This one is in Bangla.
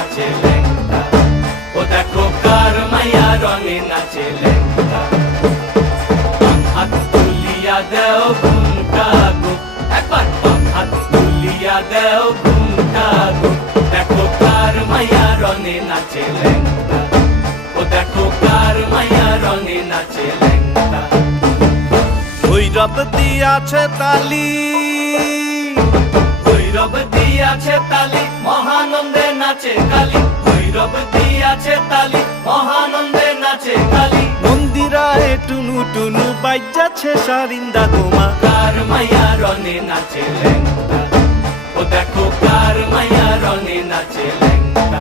নাচে ল্যাংটা, ও দেখো কার মাইয়া রঙে নাচে ল্যাংটা। বাম হাত তুলিয়া দেও ঘুমটা গো, একবার বাম হাত তুলিয়া দেও ঘুমটা গো, দেখো কার মাইয়া রঙে নাচে ল্যাংটা, ও দেখো কার মাইয়া রঙে নাচে ল্যাংটা। ভৈরব দিয়াছে তালি, ভৈরব দিয়াছে তালি, মহানন্দে নাচে কালী, ভৈরব দিয়াছে তালি, মহানন্দে নাচে কালী। মন্দিরায় টুনু টুনু বাজ্যাছে সারিন্দা গোমা, কার মাইয়া রঙে নাচে ল্যাংটা, ও দেখো কার মাইয়া রঙে নাচে ল্যাংটা।